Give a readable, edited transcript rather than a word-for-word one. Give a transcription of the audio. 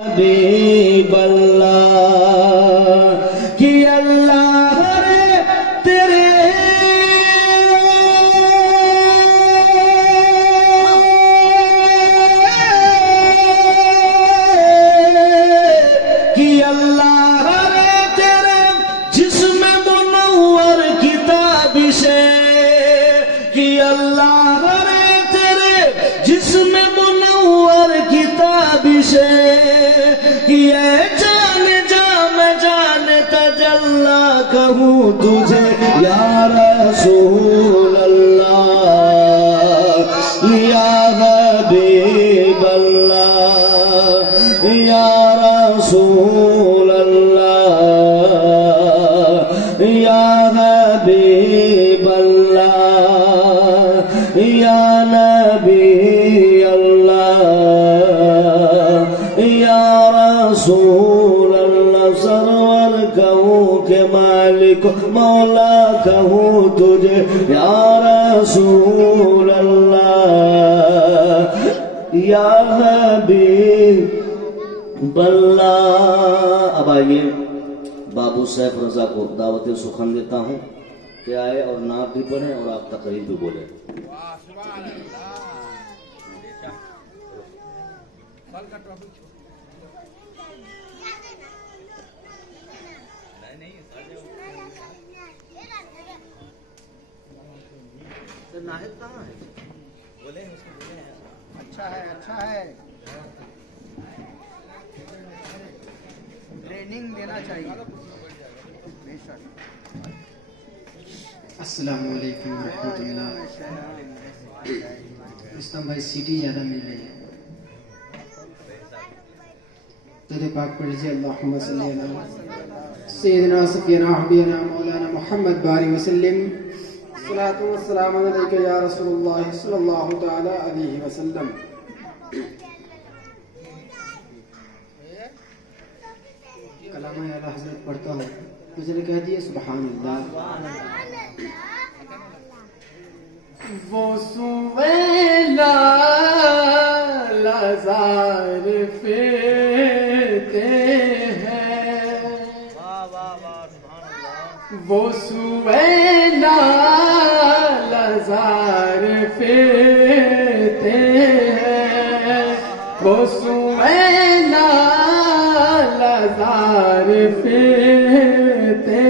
हबीब अल्लाह कि अल्लाह रे तेरे कि अल्लाह रे तेरे जिस्म मुनव्वर किताब से कि अल्लाह रे तेरे जिस्म मुनव्वर किताब से ये जान जा मैं जान तजल्ला कहूँ तुझे या रसूल अल्लाह या हबीब अल्लाह या रसूल अल्लाह या हबीब अल्लाह या नबी रसूल अल्लाह सरवर कहूँ के मालिक मौला कहूँ तुझे या रसूल अल्लाह या हबीब अल्लाह। अब आइए बाबू सैफ रजा को दावत सुखन देता हूँ कि आए और नात भी पढ़े और आप तकरीर भी बोले। नाहिद कहाँ है? बोले उसको बोले अच्छा है ट्रेनिंग देना चाहिए। अस्सलामु अलैकुम रहमतुल्लाह। इस्लाम भाई सीटी ज़्यादा मिल रही है। तेरे पाक पर जी अल्लाहुम्मा सल्ली अला सय्यिदना सफ़ीना हबीबना मौलाना मुहम्मद बारी वसल्लम सलातु वस्सलामु अलैका या रसूलुल्लाह सल्लल्लाहु तआला अलैहि वसल्लम। कलाम आला हज़रत पढ़ता हूँ तो जरा कह दिए सुभान अल्लाह। वो सुवेला लज़ार फेरते हैं वो सुवेला लज़ार फेरते हैं वो सुवेला लज़ार फेरते